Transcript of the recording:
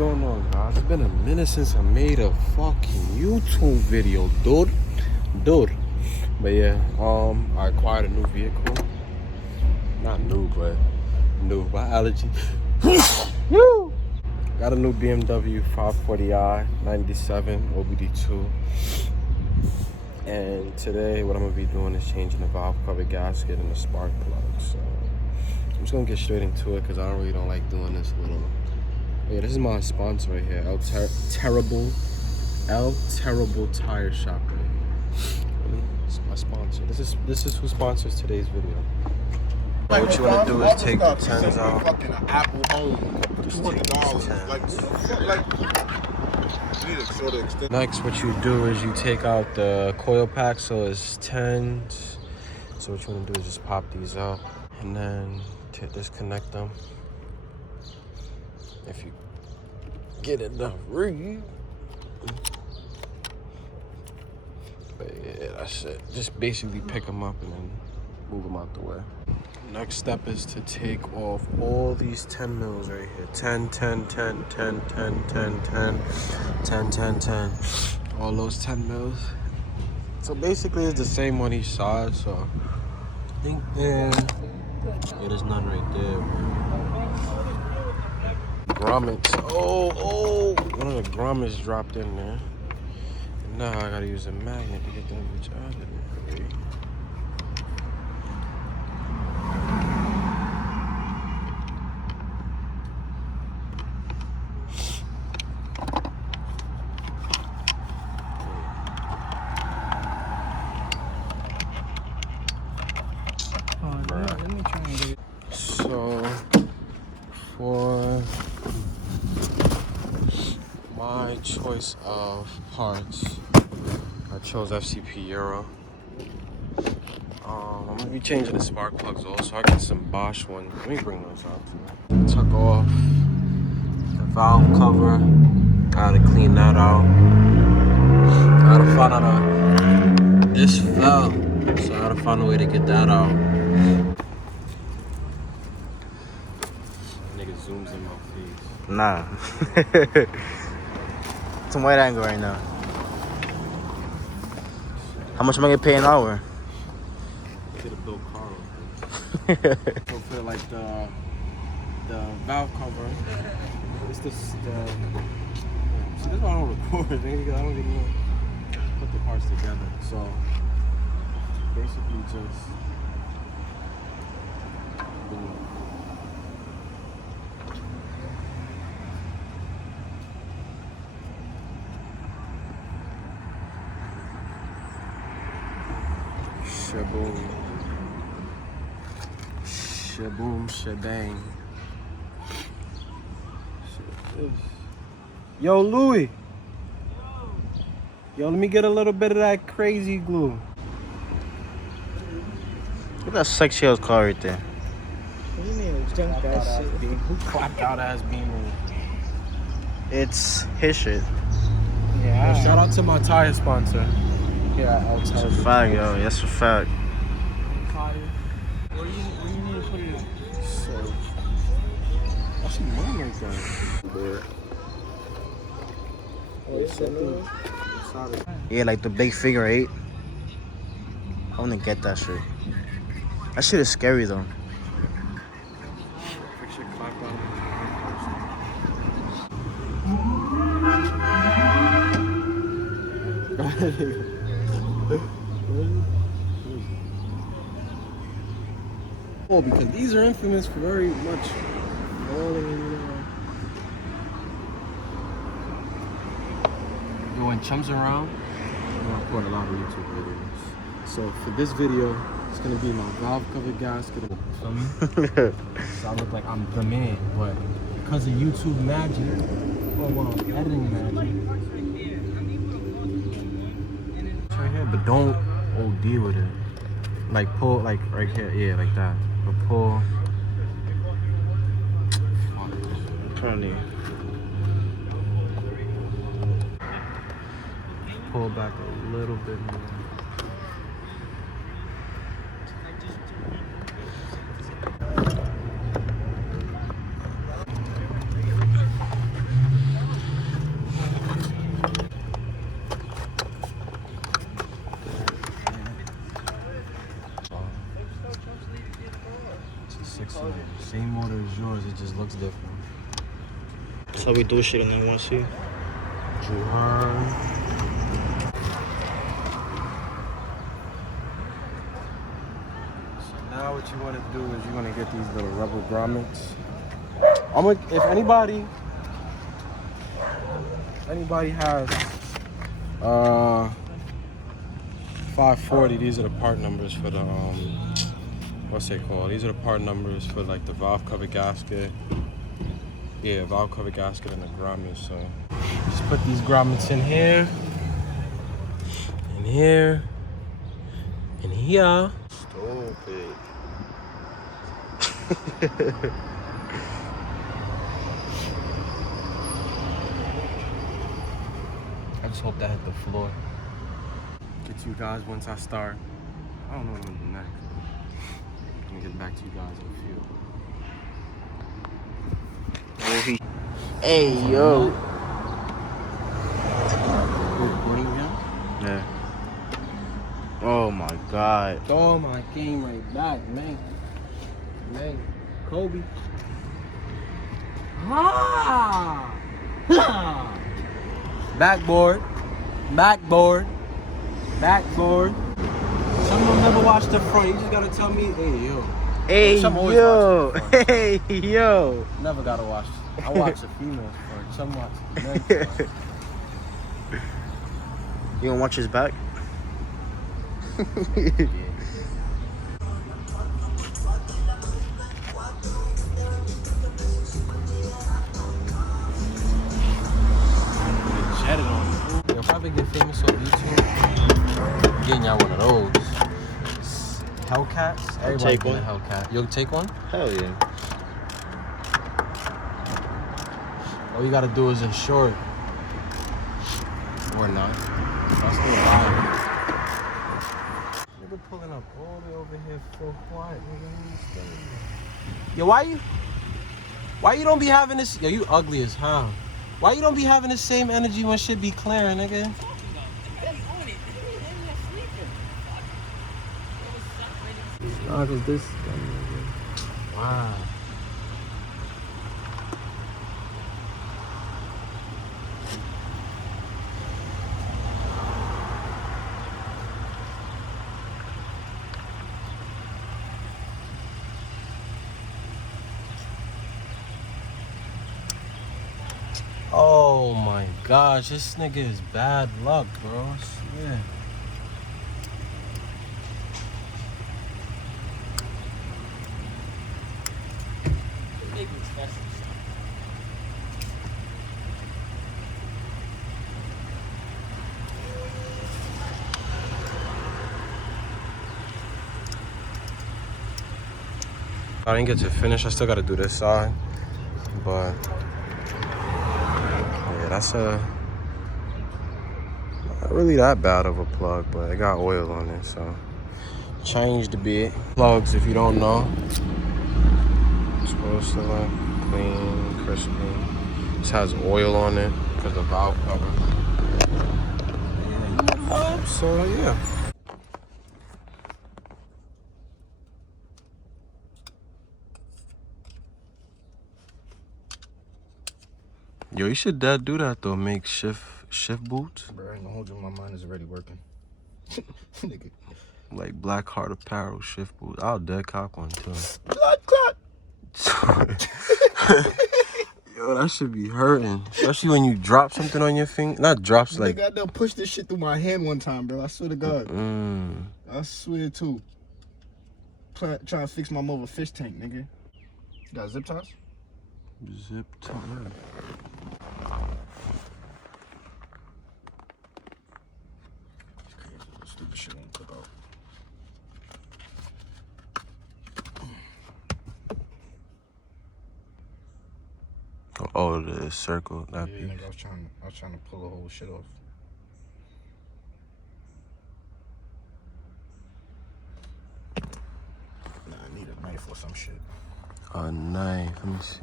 going on, guys? It's been a minute since I made a fucking YouTube video, dude. But yeah, I acquired a new vehicle. Not new, but new by allergy. Woo! Got a new BMW 540i 97 OBD2. And today, what I'm gonna be doing is changing the valve cover gasket and the spark plug. So I'm just gonna get straight into it because I don't like doing this little. Yeah, this is my sponsor right here, El Terrible Tire Shop right here. This is my sponsor. This is who sponsors today's video. What you want to do is take the 10s out. Fucking Apple Home, $200. Next, what you do is you take out the coil pack, so it's 10s. So what you want to do is just pop these out and then disconnect them. If you get enough room. But yeah, that's it. Just basically pick them up and then move them out the way. Next step is to take off all these 10 mils right here. 10, 10, 10, 10, 10, 10, 10, 10, 10, 10. All those 10 mils. So basically it's the same on each side, so I think yeah, there's none right there. Grommets. Oh, one of the grommets dropped in there. Now I gotta use a magnet to get that bitch out of there. Let me try and get it. So for my choice of parts, I chose FCP Euro. I'm gonna be changing the spark plugs also. I got some Bosch ones. Let me bring those out too. Took off the valve cover. Gotta clean that out. Gotta find out this fell, so I gotta find a way to get that out. Nigga zooms in my face. Nah. Some white angle right now. How much am I gonna pay an hour? Get a Bill Carl. So for like the valve cover, it's this see, this is why I don't record, nigga. I don't even know put the parts together. So basically just shaboom, shebang. Yo, Louie. Yo, let me get a little bit of that crazy glue. Look at that sexy ass car right there. What do you mean? It's junk ass shit. Who clapped out ass beamer? It's his shit. Yeah. Shout out to my tire sponsor. Yeah, I'll That's tell a you. fact, yo. That's a fact. Where you need to put it in? So, actually, mine like that. Yeah, like the big figure 8. I wanna get that shit. That shit is scary though. Oh, because these are infamous for very much falling. When chums around, I record a lot of YouTube videos. So for this video, it's gonna be my valve cover gasket. Feel me? So I look like I'm the man, but because of YouTube magic, editing magic, it's right here. But don't OD with it. Like pull, like right here, yeah, like that. But pull. Probably. Pull back a little bit more. yours. It just looks different. That's how we do shit in NYC. Juhan. So now what you want to do is you want to get these little rubber grommets. If anybody has 540, these are the part numbers for the what's it called? These are the part numbers for like the valve cover gasket. Yeah, valve cover gasket and the grommets. So just put these grommets in here, and here, and here. Stupid. I just hope that hit the floor. Get to you guys once I start. I don't know what I'm gonna do next. I'm gonna get back to you guys in a few. Hey, yo. Recording again? Yeah. Oh my God. Throw my game right back, man. Man, Kobe. Ah! Backboard. Backboard. Backboard. Some don't never watch the front. You just gotta tell me, hey, yo. Hey, Some always yo. watch the front. Hey, yo. Never gotta watch. I watch the females first. Some watch the men first. You gonna watch his back? Jetted on me. Yo, if I ever get famous on YouTube, I'm getting y'all one of those. Hellcats? Everybody take get a one. Hellcat. You'll take one? Hell yeah. All you gotta do is insure it. Or not. I'll still buy it. Nigga pulling up all the way over here for quiet, nigga. Yo, why you don't be having this? Yo, you ugly as hell. Why you don't be having the same energy when shit be clearing, nigga? Nah, cause this. Wow. Oh my gosh, this nigga is bad luck, bro. I swear. I didn't get to finish. I still gotta do this side, but yeah, that's not really that bad of a plug, but it got oil on it, so changed a bit. Plugs, if you don't know, it's supposed to look clean, crispy. This has oil on it because the valve cover. So yeah. Yo, you should do that though. Make shift boots. Bro, I ain't gonna hold you. My mind is already working. Nigga. Like Black Heart Apparel shift boots. I'll dead cop one too. Blood clot. Yo, that should be hurting. Especially when you drop something on your finger. Not drops, like. Nigga, I done pushed this shit through my hand one time, bro. I swear to God. I swear too. Trying to fix my mother fish tank, nigga. You got zip ties? Zip tie. Stupid shit won't clip out. Oh, the circle. That Yeah, piece. nigga, I was trying to pull the whole shit off. Nah, I need a knife or some shit. A knife. Let me see.